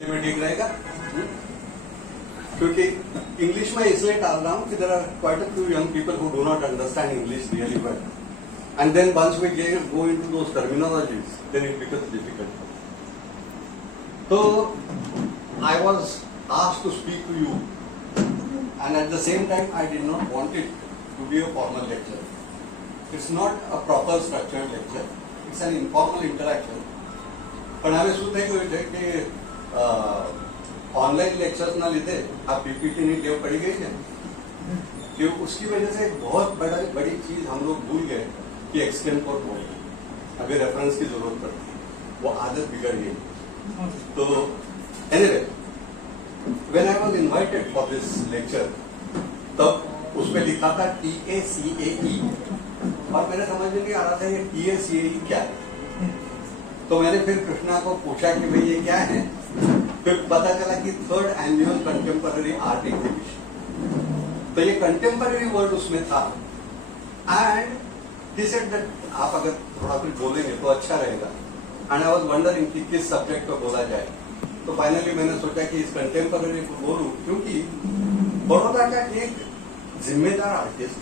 में ठीक रहेगा। क्योंकि इंग्लिश में इसलिए टाल रहा हूँ कि there are quite a few young people who do not understand English really well, and then once we go into those terminologies then it becomes difficult. तो I was asked to speak to you and at the same time I did not want it to be a formal lecture. It's not a proper structured lecture. It's an informal interaction. પણ હવે શું થઈ ગયું છે કે online lectures ना લીધે આ पीपीटी ની ટેવ પડી ગઈ છે कि उसकी वजह से एक बहुत बड़ी चीज हम लोग भूल गए कि एक्सटेम्पोर बोलना, अगर रेफरेंस की जरूरत पड़ती है वो आदत बिगड़ गई। तो anyway when I was invited for this lecture, तब उस पे लिखा था TACAE और मेरे समझ में नहीं आ रहा था ये TACAE क्या है। तो मैंने फिर कृष्णा को पूछा कि भाई ये क्या है, फिर पता चला कि 3rd annual contemporary art exhibition. तो ये कंटेम्पररी वर्ड उसमें था एंड ही सेड दैट आप अगर थोड़ा कुछ बोलेंगे तो अच्छा रहेगा। एंड आई वाज वंडरिंग कि किस सब्जेक्ट पर बोला जाए। तो फाइनली मैंने सोचा कि इस कंटेम्पररी को बोलूं, क्योंकि बड़ौदा का एक जिम्मेदार आर्टिस्ट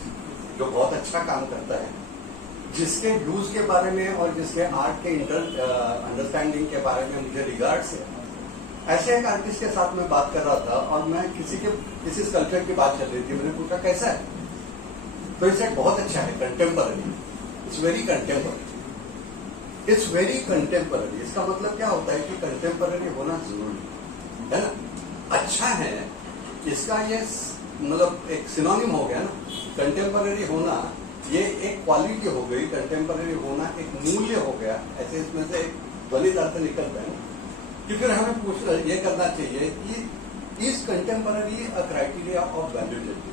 जो बहुत अच्छा काम करता है, जिसके डूज के बारे में और जिसके आर्ट के अंडरस्टैंडिंग के बारे में मुझे रिगार्ड्स है, ऐसे एक आर्टिस्ट के साथ मैं बात कर रहा था और मैं किसी स्कल्पचर की बात चल रही थी। मैंने पूछा कैसा है, तो इसे बहुत अच्छा है, contemporary, it's very contemporary, it's very contemporary. इसका मतलब क्या होता है कि कंटेम्पररी होना जरूरी है ना, अच्छा है। इसका ये मतलब एक सिनोनिम हो गया ना, कंटेम्पररी होना ये एक क्वालिटी हो गई, कंटेम्पररी होना एक मूल्य हो गया। ऐसे इसमें से एक ध्वनित अर्थ निकलता है कि फिर हमें ये करना चाहिए कि इस कंटेम्पररी अ क्राइटेरिया ऑफ वैल्यूएबिलिटी,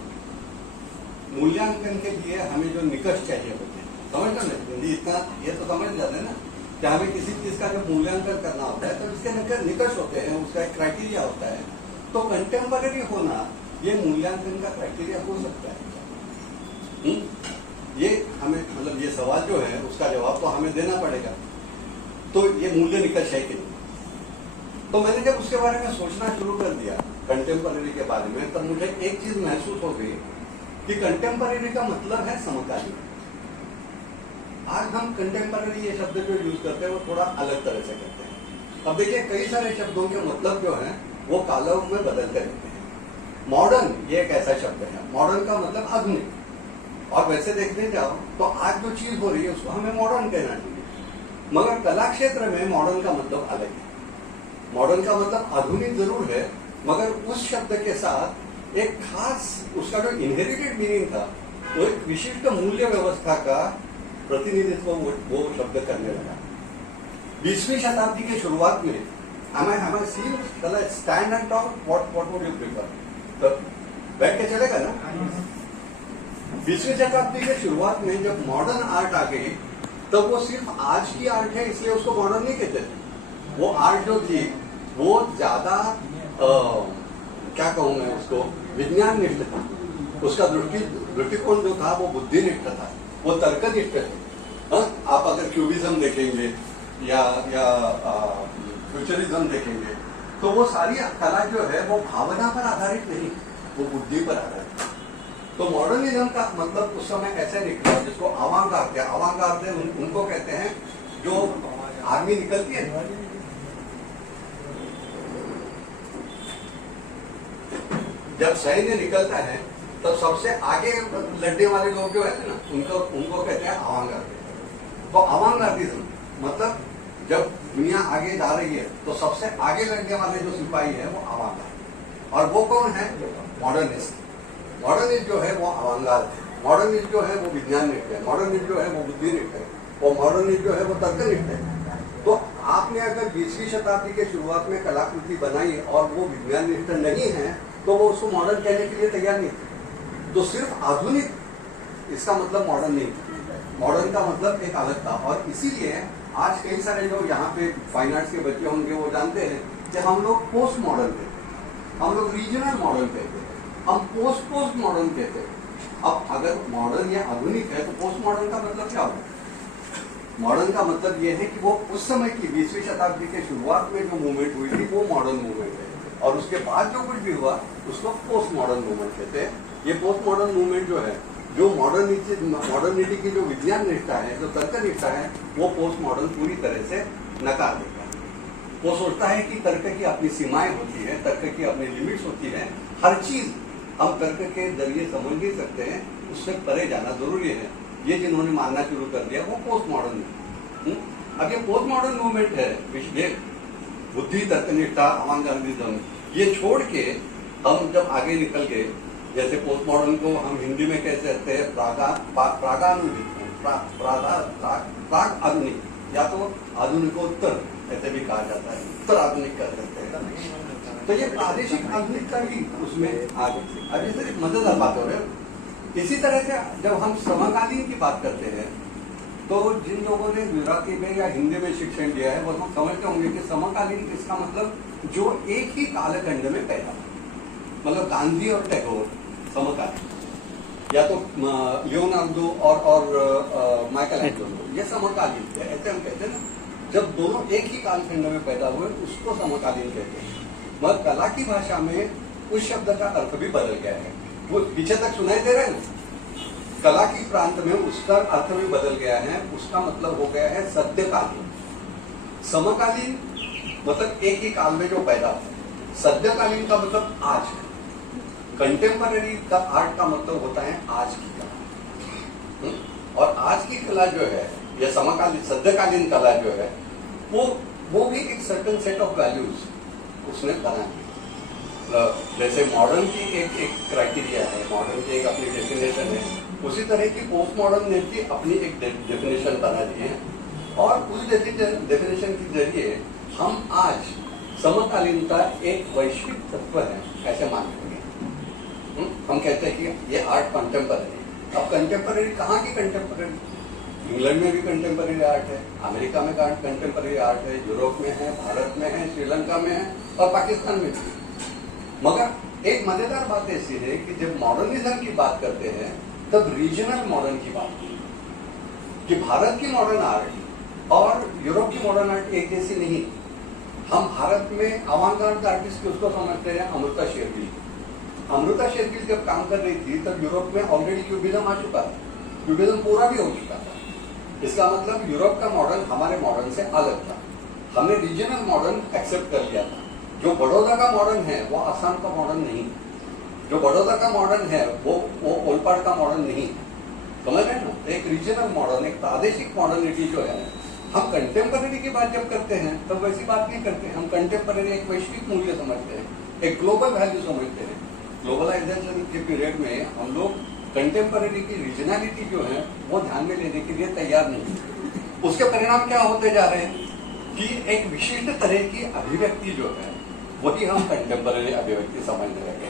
मूल्यांकन के लिए हमें जो निकष चाहिए होते हैं, समझ लो हिंदी इतना ये तो समझ जाते हैं ना कि हमें किसी चीज का जब मूल्यांकन करना होता है तो इसके निकष होते हैं, उसका एक क्राइटेरिया होता है। तो कंटेम्पररी होना ये मूल्यांकन का क्राइटेरिया हो सकता है। ये हमें मतलब ये सवाल जो है उसका जवाब तो हमें देना पड़ेगा। तो ये मूल्य निकष है कि नहीं। तो मैंने जब उसके बारे में सोचना शुरू कर दिया कंटेम्पररी के बारे में, तब मुझे एक चीज महसूस हो गई कि कंटेम्पररी का मतलब है समकालीन। आज हम कंटेम्पररी ये शब्द जो यूज करते हैं वो थोड़ा अलग तरह से करते हैं। अब देखिए कई सारे शब्दों के मतलब जो है वो कालयुग में बदलते रहते हैं। मॉडर्न ये एक ऐसा शब्द है, मॉडर्न का मतलब आधुनिक। और वैसे देखने जाओ तो आज जो चीज हो रही है उसको हमें मॉडर्न कहना चाहिए, मगर कला क्षेत्र में मॉडर्न का मतलब अलग है। मॉडर्न का मतलब आधुनिक जरूर है, मगर उस शब्द के साथ एक खास उसका जो इनहेरिटेड मीनिंग था वो एक विशिष्ट मूल्य व्यवस्था का प्रतिनिधित्व वो शब्द करने लगा। 20वीं शताब्दी की शुरुआत में हमें stand and talk what would you prefer, तो बैठ के चलेगा ना। 20वीं शताब्दी की शुरुआत में जब मॉडर्न आर्ट आ गई तब वो सिर्फ आज की आर्ट है इसलिए उसको मॉडर्न नहीं कहते थे। वो आर्ट जो थी वो ज्यादा क्या कहूँ मैं उसको, विज्ञान निष्ठ था। उसका दृष्टिकोण जो था वो बुद्धिनिष्ठ था, वो तर्कनिष्ठ थे। आप अगर क्यूबिज्म देखेंगे या फ्यूचरिज्म देखेंगे तो वो सारी कला जो है वो भावना पर आधारित नहीं, वो बुद्धि पर आधारित है। तो मॉडर्निज्म का मतलब उस समय ऐसे निकला जिसको अवांगार्द उनको कहते हैं जो आर्मी निकलती है, जब सैन्य निकलता है तो सबसे आगे लड़ने वाले लोग जो है ना उनको कहते हैं अवांगार्द। तो अवांगार्दिज्म मतलब जब दुनिया आगे जा रही है तो सबसे आगे लड़ने वाले जो सिपाही है वो अवांगार्द। और वो कौन है? मॉडर्निस्ट। मॉडर्निस्ट जो है वो अवांगार्द है, मॉडर्निस्ट जो है वो विज्ञानिक है, मॉडर्निस्ट जो है वो बुद्धिनिष्ठ है, और मॉडर्निस्ट जो है वो तर्कनिष्ठ है। तो आपने अगर 20वीं शताब्दी के शुरुआत में कलाकृति बनाई और वो विज्ञानिष्ठ नहीं है तो वो उसको मॉडर्न कहने के लिए तैयार नहीं थे। तो सिर्फ आधुनिक इसका मतलब मॉडर्न नहीं था, मॉडर्न का मतलब एक अलग था। और इसीलिए आज कई सारे जो यहाँ पे फाइन आर्ट्स के बच्चे होंगे वो जानते हैं कि हम लोग पोस्ट मॉडर्न कहते, हम लोग रीजनल मॉडर्न कहते, हम पोस्ट मॉडर्न कहते। अब अगर मॉडर्न या आधुनिक है तो पोस्ट मॉडर्न का मतलब क्या होगा? मॉडर्न का मतलब ये है कि वो उस समय की 20वीं शताब्दी के शुरुआत में जो मूवमेंट हुई थी वो मॉडर्न मूवमेंट है, और उसके बाद जो कुछ भी हुआ उसको पोस्ट मॉडर्न मूवमेंट कहते हैं। ये पोस्ट मॉडर्न मूवमेंट जो है, जो मॉडर्निटी की जो विज्ञान निष्ठा है, जो तर्क निष्ठा है, वो पोस्ट मॉडर्न पूरी तरह से नकार देता है। वो सोचता है कि तर्क की अपनी सीमाएं होती है, तर्क की अपनी लिमिट्स होती है, हर चीज हम तर्क के जरिए समझ नहीं सकते हैं, उससे परे जाना जरूरी है। ये जिन्होंने मानना शुरू कर दिया वो पोस्ट मॉडर्न है। अब ये पोस्ट मॉडर्न मूवमेंट है, विश्लेष बुद्धि तर्कनिष्ठा अवांगार्डिज्म, ये छोड़ के हम जब आगे निकल गए, जैसे पोस्ट मॉडर्न को हम हिंदी में कह सकते हैं प्राग आधुनिक, या तो आधुनिकोत्तर ऐसे भी कहा जाता है, उत्तर आधुनिक कह सकते हैं। तो ये प्रादेशिक आधुनिकता भी उसमें आ गई। अब ये सिर्फ मजेदार बात हो रही है। इसी तरह से जब हम समकालीन की बात करते हैं, तो जिन लोगों ने गुजराती में या हिंदी में शिक्षण लिया है वो हम समझते होंगे कि समकालीन इसका मतलब जो एक ही कालखंड में पैदा, मतलब गांधी और टैगोर समकालीन, या तो लियोनार्डो और माइकल एंजेलो, ये समकालीन थे, ऐसे हम कहते हैं ना। जब दोनों एक ही कालखंड में पैदा हुए उसको समकालीन कहते हैं। मगर कला की भाषा में उस शब्द का अर्थ भी बदल गया है। वो पीछे तक सुनाई दे रहा है ना, कला की प्रांत में उसका अर्थ भी बदल गया है। उसका मतलब हो गया है सद्यकालीन। समकालीन मतलब एक ही काल में जो पैदा हुआ, सद्यकालीन का मतलब आज है। कंटेम्पररी का आर्ट का मतलब होता है आज की कला, और आज की कला जो है या समकालीन सद्यकालीन कला जो है वो भी एक सर्टेन सेट ऑफ वैल्यूज उसने बना दी। जैसे मॉडर्न की एक क्राइटेरिया है, मॉडर्न की एक अपनी डेफिनेशन है, उसी तरह की पोस्ट मॉडर्न ने भी अपनी एक डेफिनेशन बना दी है, और उस डेफिनेशन के जरिए हम आज समकालीनता एक वैश्विक तत्व है ऐसे मानते हैं। हम कहते हैं कि ये आर्ट कंटेम्पररी। अब कंटेम्पररी कहाँ की कंटेम्पररी? इंग्लैंड में भी कंटेम्पररी आर्ट है, अमेरिका में कंटेम्पररी आर्ट है, यूरोप में है, भारत में है, श्रीलंका में है और पाकिस्तान में भी। मगर एक मजेदार बात ऐसी है कि जब मॉडर्निज्म की बात करते हैं तब रीजनल मॉडर्न की बात की, कि भारत की मॉडर्न आर्ट और यूरोप की मॉडर्न आर्ट एक जैसी नहीं। हम भारत में अवांगार्ड आर्टिस्ट उसको समझते हैं अमृता शेरगिल। अमृता शेरगिल जब काम कर रही थी तब यूरोप में ऑलरेडी क्यूबिज्म आ चुका था, क्यूबिज्म पूरा भी हो चुका था। इसका मतलब यूरोप का मॉडर्न हमारे मॉडर्न से अलग था। हमने रीजनल मॉडर्न एक्सेप्ट कर लिया था। जो बड़ौदा का मॉडर्न है वो असम का मॉडर्न नहीं, जो बड़ौदा का मॉडर्न है वो ओलपाड़ का मॉडर्न नहीं है। समझ रहे हैं ना? एक रीजनल मॉडर्न, एक प्रादेशिक मॉडर्निटी जो है, हम कंटेम्पररी की बात जब करते हैं तब वैसी बात नहीं करते। हम कंटेम्पररी एक वैश्विक मूल्य समझते हैं, एक ग्लोबल वैल्यू समझते हैं। ग्लोबलाइजेशन के पीरियड में हम लोग कंटेम्पररी की रीजनलिटी जो है वो ध्यान में लेने के लिए तैयार नहीं। उसके परिणाम क्या होते जा रहे हैं कि एक विशिष्ट तरह की अभिव्यक्ति जो है वही हम कंटेम्पररी अभिव्यक्ति समझने लगे।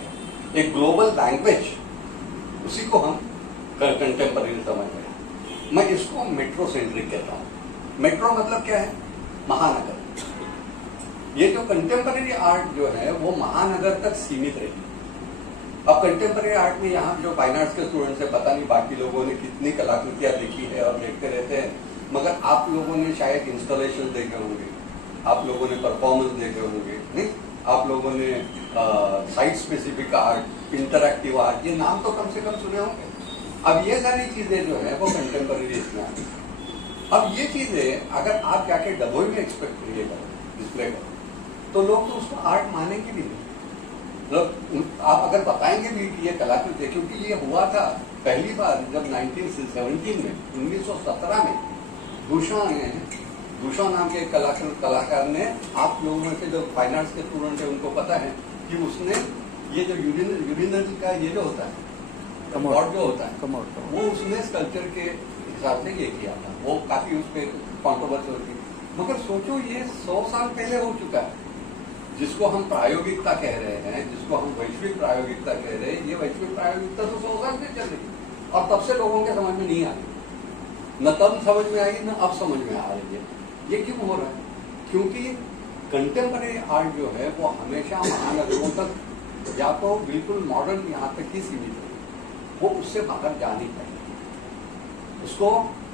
एक ग्लोबल लैंग्वेज, उसी को हम कंटेम्पररी समझ रहे हैं। मैं इसको मेट्रोसेंट्रिक कहता हूँ। मेट्रो मतलब क्या है? महानगर। ये जो कंटेम्पररी आर्ट जो है वो महानगर तक सीमित रही। अब कंटेम्पररी आर्ट में यहाँ जो फाइन आर्ट्स के स्टूडेंट्स है, पता नहीं बाकी लोगों ने कितनी कलाकृतियां देखी है और देखते रहते हैं, मगर आप लोगों ने शायद इंस्टॉलेशन देखे होंगे, आप लोगों ने परफॉर्मेंस देखे होंगे, नहीं? आप लोगों ने site specific art, interactive art, ये नाम तो कम से कम सुने होंगे। अब ये सारी चीजें जो है वो कंटेम्पररी इसमें आती है। अब ये चीजें अगर आप जाके डबोई में एक्सपेक्ट करिएगा, डिस्प्ले करो, तो लोग तो उसको आर्ट मानेंगे भी नहीं। मतलब आप अगर बताएंगे भी कि ये कलाकृति है, क्योंकि ये हुआ था पहली बार जब 1917 में, 1917 में दूषा नाम के कलाकार ने, आप लोगों में से जो फाइन आर्ट्स के स्टूडेंट है उनको पता है कि उसने ये जो यूरिनरी का ये जो होता है कमोड जो होता है वो उसने स्कल्पचर के हिसाब से ये किया था। वो काफी उस पर कॉन्ट्रोवर्सी होती, मगर सोचो ये 100 साल पहले हो चुका है। जिसको हम प्रायोगिकता कह रहे हैं, जिसको हम वैश्विक प्रायोगिकता कह रहे हैं, ये वैश्विक प्रायोगिकता तो 100 साल से चल रही है और तब से लोगों के समझ में नहीं आ रही। न तब समझ में आई, न अब समझ में आ रही है। ये क्यों हो रहा है? क्योंकि कंटेम्पररी आर्ट जो है वो हमेशा महानगरों तक या तो बिल्कुल मॉडर्न यहाँ तक ही सीमित है, वो उससे बाहर जा नहीं पाएगी। उसको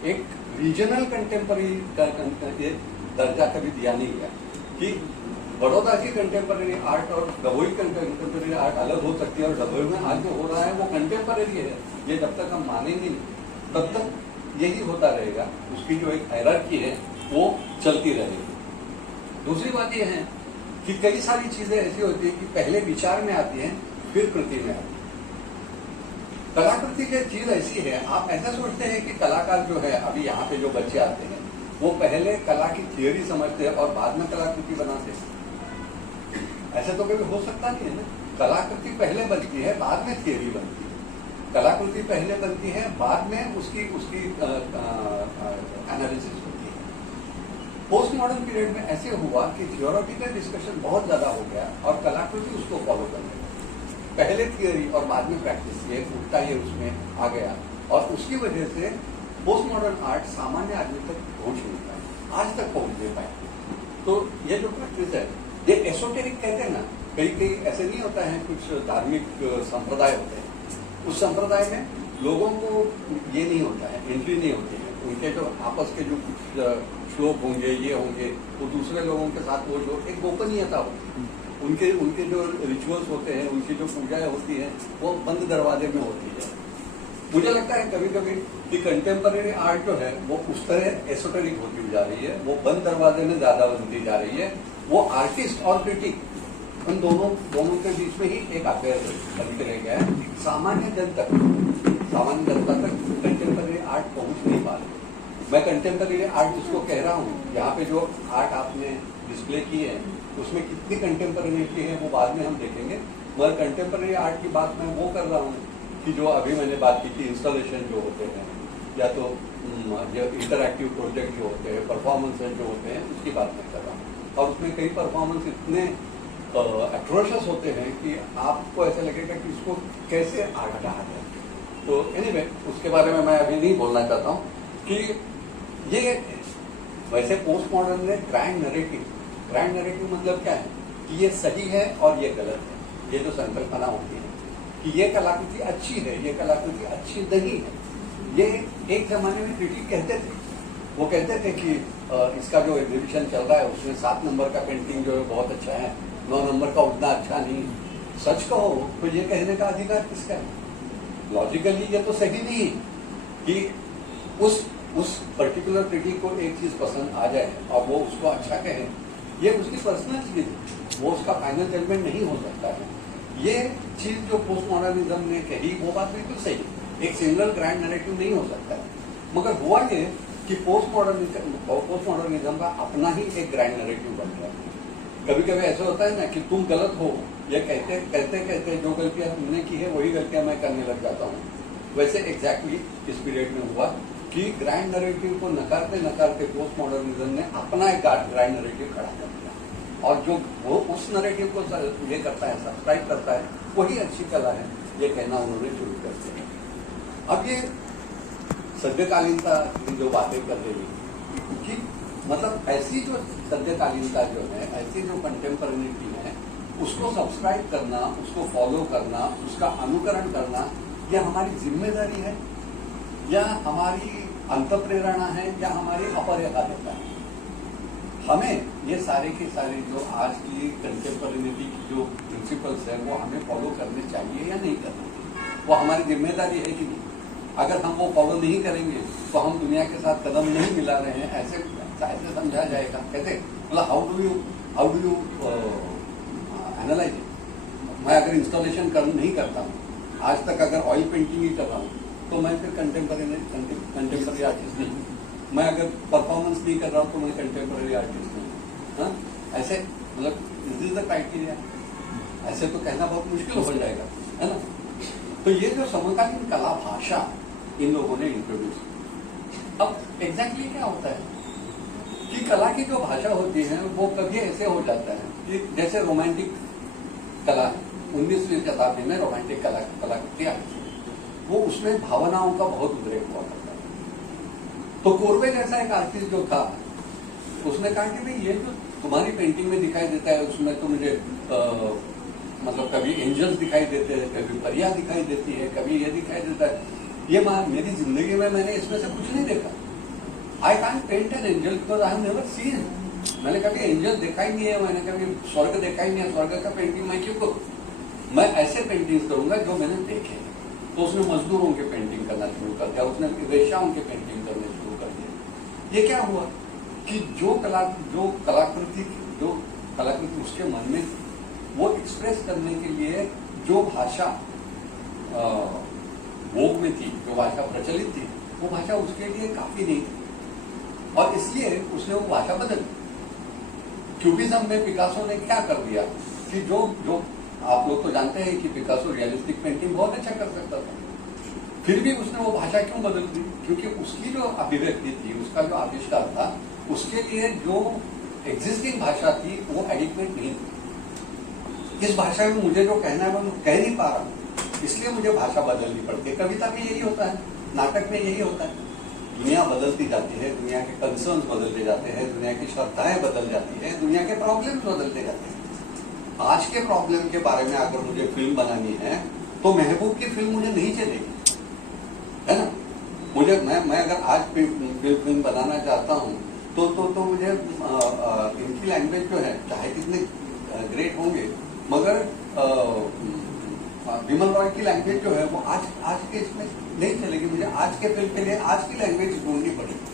एक रीजनल कंटेम्पररी का दर्जा कभी दिया नहीं गया कि बड़ौदा की कंटेम्पररी आर्ट और डभोई कंटेम्पररी आर्ट अलग हो सकती है, और डभोई में आज जो हो रहा है वो कंटेम्पररी है। ये जब तक हम मानेंगे नहीं तब तक यही होता रहेगा, उसकी जो एक हायरार्की है वो चलती रहेगी। दूसरी बात ये है कि कई सारी चीजें ऐसी होती है कि पहले विचार में आती हैं फिर कृति में आती है। कलाकृति की चीज ऐसी है, आप ऐसा सोचते हैं कि कलाकार जो है, अभी यहाँ पे जो बच्चे आते हैं वो पहले कला की थियोरी समझते हैं और बाद में कलाकृति बनाते हैं। ऐसा तो कभी हो सकता नहीं है ना। कलाकृति पहले बनती है बाद में थियोरी बनती है, कलाकृति पहले बनती है बाद में उसकी एनालिसिस होती है। पोस्ट मॉडर्न पीरियड में ऐसे हुआ कि थियोरेटिकल डिस्कशन बहुत ज्यादा हो गया और कलाकृति उसको फॉलो करने लगी। पहले थियोरी और बाद में प्रैक्टिस, ये उठता ये उसमें आ गया, और उसकी वजह से पोस्ट मॉडर्न आर्ट सामान्य आदमी तक पहुंच नहीं पाए, आज तक पहुंच नहीं पाए। तो ये जो प्रैक्टिस है ये एसोटेरिक कहते हैं ना, कई कई ऐसे नहीं होता है, कुछ धार्मिक संप्रदाय होते हैं, उस संप्रदाय में लोगों को ये नहीं होता है, एंट्री नहीं होती है, उनके जो आपस के जो कुछ श्लोक होंगे ये होंगे, तो दूसरे लोगों के साथ वो जो एक गोपनीयता होती है, उनके जो रिचुअल्स होते हैं, उनकी जो पूजाएं होती हैं वो बंद दरवाजे में होती है। मुझे लगता है कभी कभी कि कंटेम्पररी आर्ट जो है वो उस तरह एसोटेरिक होती जा रही है, वो बंद दरवाजे में ज्यादा बनती जा रही है। वो आर्टिस्ट और क्रिटिक उन दोनों के बीच में ही एक अफेयर बनते रह गया है। सामान्य जनता तक कंटेम्पररी आर्ट पहुंच नहीं पा रही। मैं कंटेम्पररी आर्ट जिसको कह रहा हूँ, यहाँ पे जो आर्ट आपने डिस्प्ले की है उसमें कितनी कंटेम्पररी है वो बाद में हम देखेंगे, मगर कंटेम्पररी आर्ट की बात मैं वो कर रहा हूँ कि जो अभी मैंने बात की थी, इंस्टॉलेशन जो होते हैं या तो जो इंटरैक्टिव प्रोजेक्ट जो होते हैं, परफॉर्मेंसेज जो होते हैं, उसकी बात मैं कर रहा हूँ। और उसमें कई परफॉर्मेंस इतने एट्रोशियस होते हैं कि आपको ऐसा लगेगा कि इसको कैसे आर्ट कहा जाए। तो एनीवे उसके बारे में मैं अभी नहीं बोलना चाहता हूँ कि ये वैसे पोस्ट मॉडर्न ने ग्रैंड नरेटिव मतलब क्या है कि ये सही है और ये गलत है, ये जो संकल्पना होती है कि ये कलाकृति अच्छी है, ये कलाकृति अच्छी नहीं है। ये एक जमाने में क्रिटिक कहते थे, वो कहते थे कि इसका जो एग्जीबिशन चल रहा है उसमें 7 नंबर का पेंटिंग जो है बहुत अच्छा है, 9 नंबर का उतना अच्छा नहीं। सच कहो तो ये कहने का अधिकार किसका है? लॉजिकली ये तो सही नहीं कि उस पर्टिकुलर क्रिटिक को एक चीज पसंद आ जाए और वो उसको अच्छा कहे, ये उसकी पर्सनल चीज है, वो उसका फाइनल जजमेंट नहीं हो सकता है। ये चीज जो पोस्ट मॉडर्निज्म ने कही वो बात बिल्कुल सही है, एक सिंगल ग्रैंड नैरेटिव नहीं हो सकता है। मगर हुआ ये कि पोस्ट मॉडर्निज्म का अपना ही एक ग्रैंड नैरेटिव बन गया। कभी कभी ऐसा होता है ना कि तुम गलत हो, ये कहते जो गलतियां तुमने की है वही गलतियां मैं करने लग जाता हूँ। वैसे एग्जैक्टली इस पीरियड में हुआ कि ग्रैंड नैरेटिव को नकारते पोस्ट मॉडर्निज्म ने अपना एक ग्रैंड नैरेटिव खड़ा कर दिया, और जो वो उस नैरेटिव को ये करता है, सब्सक्राइब करता है, वही अच्छी कला है, ये कहना उन्होंने शुरू कर दिया। अब ये सद्यकालीनता की जो बातें कर रही कि मतलब ऐसी जो सद्यकालीनता जो है, ऐसी जो कंटेम्परेनिटी है, उसको सब्सक्राइब करना, उसको फॉलो करना, उसका अनुकरण करना, यह हमारी जिम्मेदारी है या हमारी अंतःप्रेरणा है या हमारी अपरिहार्यता है? हमें ये सारे के सारे जो आज की कंटेम्परेनिटी की जो प्रिंसिपल्स हैं वो हमें फॉलो करने चाहिए या नहीं करने चाहिए, वो हमारी जिम्मेदारी है कि नहीं? अगर हम वो फॉलो नहीं करेंगे तो हम दुनिया के साथ कदम नहीं मिला रहे हैं, ऐसे समझा जाएगा। कैसे मतलब how do you analyse it? मैं अगर इंस्टॉलेशन नहीं करता हूँ, आज तक अगर ऑयल पेंटिंग ही कर रहा हूँ, तो मैं फिर कंटेम्पररी आर्टिस्ट नहीं। मैं अगर परफॉर्मेंस नहीं कर रहा हूँ तो मैं कंटेम्पररी आर्टिस्ट नहीं। हाँ, ऐसे मतलब दिस इज द क्राइटेरिया। ऐसे तो कहना बहुत मुश्किल हो जाएगा, है ना? तो ये जो समकालीन कला भाषा इन लोगों ने इंट्रोड्यूस, अब एग्जैक्टली क्या होता है कि कला की जो भाषा होती है वो कभी ऐसे हो जाता है कि जैसे रोमांटिक कला 19वीं शताब्दी में रोमांटिक कलाकृतियां वो उसमें भावनाओं का बहुत उद्रेक हुआ करता है। तो कोरबे जैसा एक आर्टिस्ट जो था, उसने कहा कि भाई ये जो तुम्हारी पेंटिंग में दिखाई देता है उसमें तो मुझे मतलब कभी एंजल्स दिखाई देते हैं, कभी परियां दिखाई देती है, कभी ये दिखाई देता है, ये मेरी जिंदगी में मैंने इसमें से कुछ नहीं देखा। I can't paint an angel because I have never seen. मैंने कभी एंजल देखा ही नहीं है, मैंने कभी स्वर्ग देखा ही नहीं है। स्वर्ग का पेंटिंग मैं क्यों करूँ? मैं ऐसे पेंटिंग करूंगा जो मैंने देखे। तो उसने मजदूरों के पेंटिंग करना शुरू कर दिया, उसने वेश्याओं के पेंटिंग करने शुरू कर दिया। ये क्या हुआ कि जो कलाकृति उसके मन में वो एक्सप्रेस करने के लिए जो भाषा भोग में थी, जो भाषा प्रचलित थी, वो भाषा उसके लिए काफी नहीं थी और इसलिए उसने वो भाषा बदल दी। क्यूबिज्म में पिकासो ने क्या कर दिया कि जो आप लोग तो जानते हैं कि पिकासो रियलिस्टिक पेंटिंग बहुत अच्छा कर सकता था, फिर भी उसने वो भाषा क्यों बदल दी? क्योंकि उसकी जो अभिव्यक्ति थी, उसका जो आविष्कार था, उसके लिए जो एग्जिस्टिंग भाषा थी वो एडिक्वेट नहीं थी। इस भाषा में मुझे जो कहना है वो कह नहीं पा रहा हूं, इसलिए मुझे भाषा बदलनी पड़ती है। कविता में यही होता है, नाटक में यही होता है। दुनिया बदलती जाती है, दुनिया के कंसर्न्स बदलते जाते हैं, दुनिया की श्रद्धाएं बदल जाती है, दुनिया के प्रॉब्लम्स बदलते जाते हैं। आज के प्रॉब्लम के बारे में अगर मुझे फिल्म बनानी है तो महबूब की फिल्म मुझे नहीं चलेगी, है ना। मुझे मैं अगर आज फिल्म बनाना चाहता हूं तो मुझे इनकी लैंग्वेज जो है चाहे कितने ग्रेट होंगे, मगर विमल रॉय की लैंग्वेज जो है वो आज के इसमें नहीं चलेगी। मुझे आज के फिल्म के लिए आज की लैंग्वेज ढूंढनी पड़ेगी।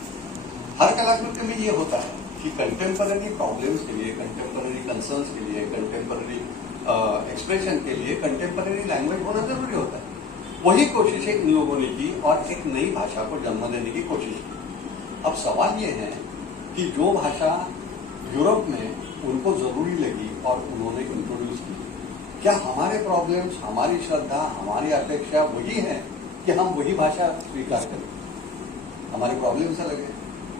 हर कलाकृति में ये होता है कि कंटेम्पररी प्रॉब्लम्स के लिए, कंटेम्पररी कंसर्न्स के लिए, कंटेम्पररी एक्सप्रेशन के लिए कंटेम्पररी लैंग्वेज होना जरूरी होता है। वही कोशिशें इन लोगों ने की और एक नई भाषा को जन्म देने की कोशिश की। अब सवाल ये है कि जो भाषा यूरोप में उनको जरूरी लगी और उन्होंने इंट्रोड्यूस की, क्या हमारे प्रॉब्लम्स, हमारी श्रद्धा, हमारी अपेक्षा वही है कि हम वही भाषा स्वीकार करें? हमारी प्रॉब्लम्स अलग है,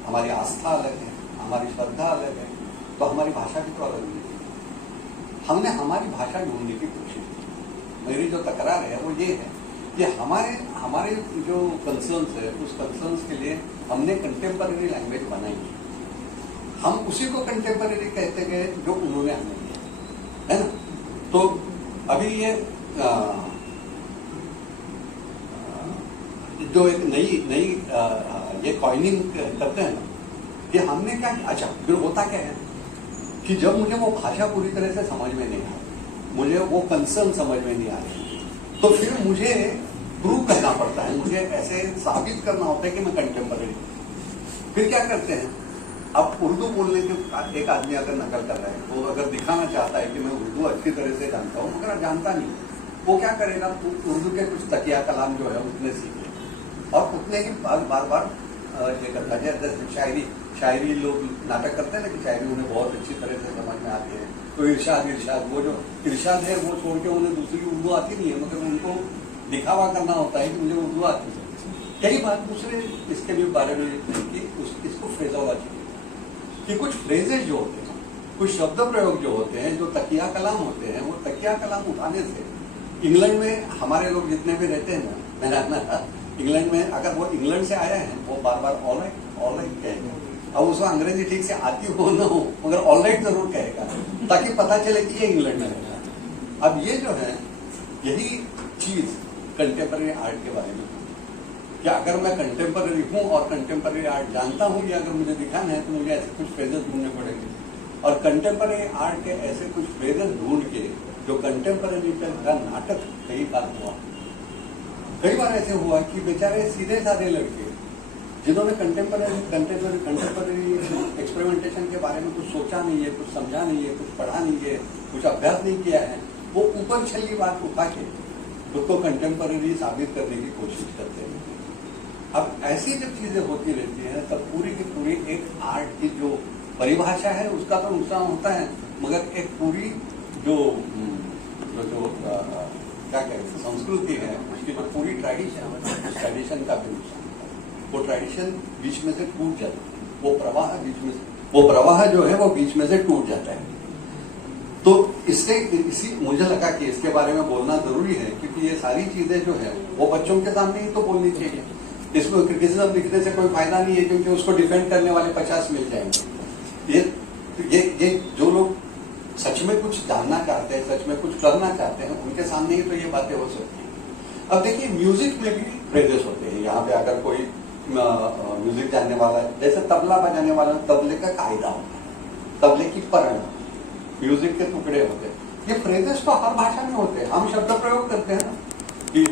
हमारी आस्था अलग है, हमारी श्रद्धा अलग है, तो हमारी भाषा भी तो अलग नहीं है। हमने हमारी भाषा ढूंढने की कोशिश की। मेरी जो तकरार है वो ये है कि हमारे जो कंसर्न्स है, उस कंसर्न्स के लिए हमने कंटेम्पररी लैंग्वेज बनाई है। हम उसी को कंटेम्पररी कहते गए जो उन्होंने हमें दिया, है ना। तो अभी ये जो एक नई ये कॉइनिंग करते हैं ना, कि हमने क्या, अच्छा फिर होता क्या है कि जब मुझे वो भाषा पूरी तरह से समझ में नहीं आ रही, मुझे वो कंसर्न समझ में नहीं आ रही, तो फिर मुझे प्रूव करना पड़ता है, मुझे ऐसे साबित करना होता है कि मैं कंटेम्पररी। फिर क्या करते हैं, अब उर्दू बोलने के एक आदमी अगर नकल कर रहा है, वो अगर दिखाना चाहता है कि मैं उर्दू अच्छी तरह से जानता हूँ, मगर जानता नहीं, वो क्या करेगा, उर्दू के कुछ तकिया कलाम जो है उतने सीखे और उतने ही बार बार ये करता है। जैसे शायरी लोग नाटक करते हैं ना कि शायरी उन्हें बहुत अच्छी तरह से समझ में आती है, तो इरशाद वो जो इरशाद है वो छोड़ के उन्हें दूसरी उर्दू आती नहीं है, मगर उनको दिखावा करना होता है कि मुझे उर्दू आती है। कई बात दूसरे इसके भी बारे में कि इसको फ्रेजोलॉजी, कि कुछ फ्रेजेज जो होते हैं, कुछ शब्द प्रयोग जो होते हैं, जो तकिया कलाम होते हैं, वो तकिया कलाम उठाने से इंग्लैंड में हमारे लोग जितने भी रहते हैं ना, मैंने इंग्लैंड में अगर वो इंग्लैंड से आया है वो बार बार ऑल राइट कहेगा। अब उसको अंग्रेजी ठीक से आती हो ना हो, मगर ऑल राइट जरूर कहेगा ताकि पता चले कि ये इंग्लैंड में रहता है। अब ये जो है यही चीज कंटेम्पररी आर्ट के बारे में, क्या अगर मैं कंटेम्पररी हूँ और कंटेम्पररी आर्ट जानता हूँ, या अगर मुझे दिखाना है तो मुझे ऐसे कुछ फ्रेजेस ढूंढने पड़ेंगे, और कंटेम्पररी आर्ट के ऐसे कुछ फ्रेजेस ढूंढ के जो कंटेम्पररी का नाटक कई बार हुआ। कई बार ऐसे हुआ कि बेचारे सीधे साधे लड़के जिन्होंने कंटेम्पररी एक्सपेरिमेंटेशन के बारे में कुछ सोचा नहीं है, कुछ समझा नहीं है, कुछ पढ़ा नहीं है, कुछ अभ्यास नहीं किया है, वो ऊपर छली बात उठा के उसको कंटेम्पररी साबित करने की कोशिश करते हैं। अब ऐसी जब चीजें होती रहती हैं तब पूरी की पूरी एक आर्ट की जो परिभाषा है उसका तो नुकसान होता है, मगर एक पूरी जो क्या कहते हैं संस्कृति है, उसकी जो पूरी ट्रेडिशन है, उस ट्रेडिशन का भी नुकसान होता है। वो ट्रेडिशन बीच में से टूट जाता है, वो प्रवाह जो है वो बीच में से टूट जाता है। तो इसी मुझे लगा कि इसके बारे में बोलना जरूरी है, क्योंकि ये सारी चीजें जो है वो बच्चों के सामने ही तो बोलनी चाहिए। इसमें क्रिटिसिज्म लिखने से कोई फायदा नहीं है, क्योंकि उसको डिफेंड करने वाले 50 मिल जाएंगे। ये जो लोग सच में कुछ जानना चाहते हैं, सच में कुछ करना चाहते हैं, उनके सामने ही तो ये बातें हो सकती हैं। अब देखिए म्यूजिक में भी फ्रेजेस होते हैं। यहाँ पे अगर कोई म्यूजिक जानने वाला है, जैसे तबला बजाने वाला, तबले का कायदा होता है, तबले की परण, म्यूजिक के टुकड़े होते हैं। ये फ्रेजेस तो हर भाषा में होते हैं। हम शब्द प्रयोग करते हैं ना, कि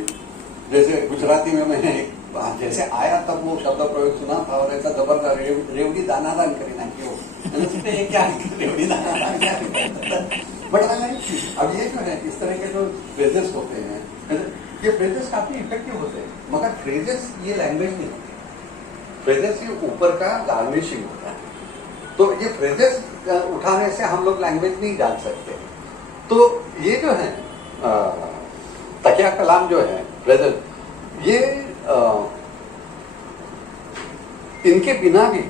जैसे गुजराती में मैंने जैसे आया तब वो शब्द प्रयोग सुना था और ऐसा जबरदस्त रेवड़ी दानादान करी ना क्यों क्या रेवड़ी दानादान क्या, बट अब ये जो है इस तरह के जो फ्रेजेस होते हैं, ये फ्रेजेस काफी इफेक्टिव होते हैं। मगर फ्रेजेस ये लैंग्वेज नहीं होती, फ्रेजेस ये ऊपर का गार्निशिंग होता है। तो ये फ्रेजेस उठाने से हम लोग लैंग्वेज नहीं डाल सकते। तो ये जो है तकिया कलाम जो है फ्रेजेस, ये इनके बिना भी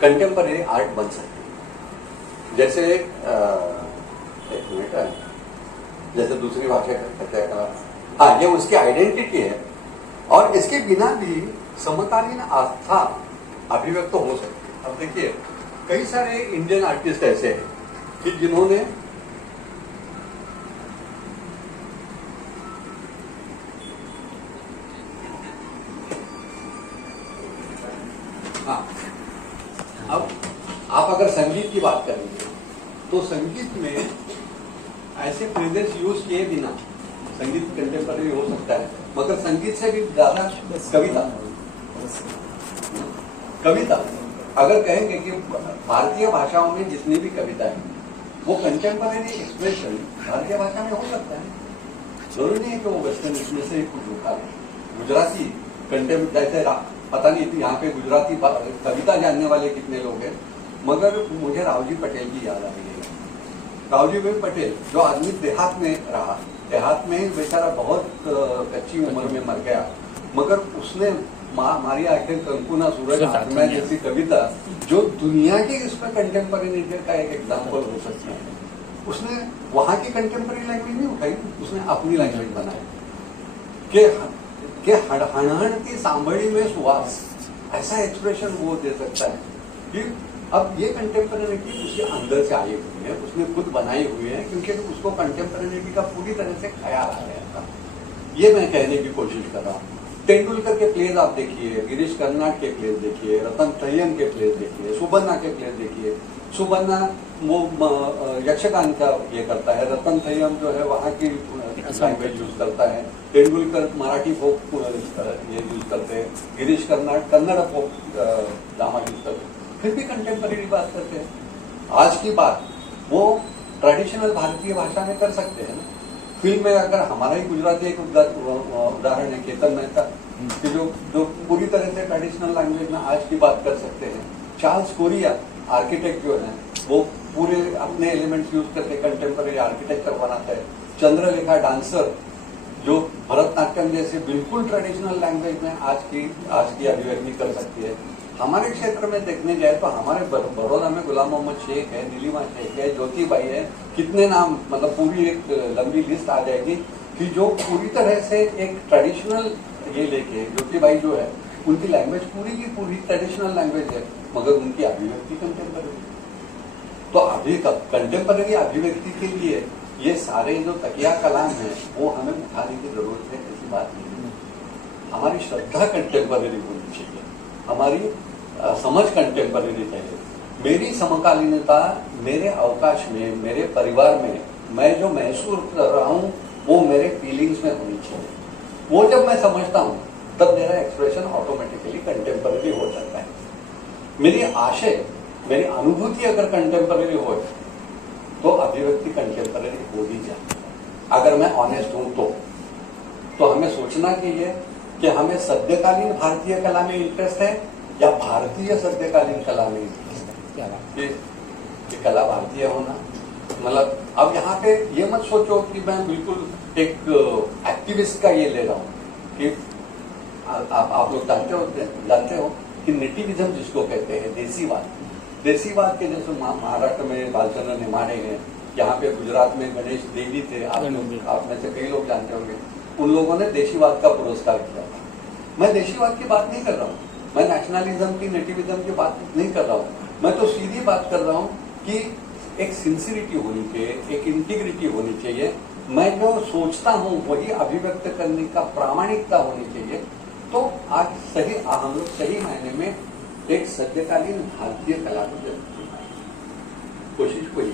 कंटेम्पररी आर्ट बन सकती है। जैसे एक मिनट है, जैसे दूसरी भाषा का तकिया कलाम, हाँ ये उसकी आइडेंटिटी है और इसके बिना भी समकालीन आस्था अभिव्यक्त हो सकती है। अब देखिए कई सारे इंडियन आर्टिस्ट ऐसे हैं कि जिन्होंने अब आप अगर संगीत की बात करेंगे तो संगीत में ऐसे फ्रेजेस यूज किए बिना संगीत कंटेम्पररी हो सकता है, मगर संगीत से भी ज्यादा कविता अगर कहेंगे कि भारतीय भाषाओं में जितनी भी कविता है वो कंटेम्पररी एक्सप्रेशन भारतीय भाषा में हो सकता है। जरूरी नहीं है कि वो वेस्टर्न इसमें से कुछ उठा ले। गुजराती कंटेम्पररी, पता नहीं यहाँ पे गुजराती कविता जानने वाले कितने लोग हैं, मगर मुझे रावजी पटेल की याद आ रही है। रावजी भाई पटेल जो आदमी देहात में रहा, देहात में बेचारा बहुत कच्ची उम्र में मर गया, मगर उसने मारी आखिर कंकुना सूरज आत्मा जैसी कविता जो दुनिया की इसमें कंटेम्पररी का एक एग्जाम्पल हो सकती है। उसने वहां की कंटेम्पररी लैंग्वेज नहीं उठाई, उसने अपनी लैंग्वेज बनाई कि हणहण की सांभड़ी में सुवास, ऐसा एक्सप्रेशन वो दे सकता है कि अब ये कंटेम्पररिटी उसके अंदर से आई हुई है, उसने खुद बनाई हुई है, क्योंकि उसको कंटेम्पररिटी का पूरी तरह से ख्याल आ गया था। ये मैं कहने की कोशिश कर रहा हूँ। तेंदुलकर के प्लेज आप देखिए, गिरीश कर्नाड के प्लेज देखिए, रतन तय्यम के प्लेज देखिए, सुबन्ना के प्लेज देखिए। सुबन्ना वो यक्षगान का ये करता है, रतन तय्यम जो है वहाँ की लैंग्वेज यूज करता है, तेंदुलकर मराठी फोक ये यूज करते हैं, गिरीश कर्नाड कन्नड़ फोक ड्रामा यूज करते हैं, फिर भी कंटेम्पररी बात करते हैं। आज की बात वो ट्रेडिशनल भारतीय भाषा में कर सकते हैं ना। फिल्म में अगर हमारा ही गुजराती एक उदाहरण है केतन मेहता कि जो पूरी तरह से ट्रेडिशनल लैंग्वेज में आज की बात कर सकते हैं। चार्ल्स कोरिया आर्किटेक्ट जो है वो पूरे अपने एलिमेंट्स यूज करके कंटेम्पररी आर्किटेक्चर बनाता है। चंद्रलेखा डांसर जो भरतनाट्यम जैसे बिल्कुल ट्रेडिशनल लैंग्वेज में आज की अभिव्यक्ति कर सकती है। हमारे क्षेत्र में देखने जाए तो हमारे बड़ौदा में गुलाम मोहम्मद शेख है, नीलिमा शेख है, ज्योतिबाई है, कितने नाम, मतलब पूरी एक लंबी लिस्ट आ जाएगी कि जो पूरी तरह से एक ट्रेडिशनल ये लेके, ज्योतिबाई जो है उनकी लैंग्वेज पूरी की पूरी ट्रेडिशनल लैंग्वेज है, मगर उनकी अभिव्यक्ति कंटेम्पररी। तो अभी कंटेम्पररी अभिव्यक्ति के लिए ये सारे जो तकिया कलाम है वो हमें उठाने की जरूरत है, ऐसी बात नहीं है। हमारी श्रद्धा कंटेम्पररी होनी चाहिए, हमारी समझ कंटेम्पररी चाहिए। मेरी समकालीनता मेरे अवकाश में, मेरे परिवार में मैं जो महसूस कर रहा हूँ वो मेरे फीलिंग्स में होनी चाहिए। वो जब मैं समझता हूँ तब मेरा एक्सप्रेशन ऑटोमेटिकली कंटेम्पररी हो जाता है। मेरी आशय, मेरी अनुभूति अगर कंटेम्पररी हो तो अभिव्यक्ति कंटेम्पररी हो ही जाती है। अगर मैं ऑनेस्ट हूं तो हमें सोचना चाहिए कि हमें सद्यकालीन भारतीय कला में इंटरेस्ट है या भारतीय सद्यकालीन कला में इंटरेस्ट है। कि कला भारतीय होना मतलब, अब यहाँ पे ये मत सोचो कि मैं बिल्कुल एक एक्टिविस्ट का ये ले रहा हूँ कि आप लोग जानते हो कि नेटिविज्म जिसको कहते हैं, देसीवाद के जैसे महाराष्ट्र में बालचंद्र नेमाड़े हैं, यहाँ पे गुजरात में गणेश देवी थे, आप में से कई लोग जानते होंगे। उन लोगों ने देशीवाद का पुरस्कार किया था। मैं देशीवाद की बात नहीं कर रहा हूँ, मैं नेशनलिज्म की, नेटिविज्म की बात नहीं कर रहा हूँ। मैं तो सीधी बात कर रहा हूँ कि एक सिंसिरिटी होनी चाहिए, एक इंटीग्रिटी होनी चाहिए मैं जो सोचता हूं वही अभिव्यक्त करने का प्रामाणिकता होनी चाहिए। तो आज सही हम लोग सही मायने में एक सद्यकालीन भारतीय कला को देखते हैं। कोशिश वही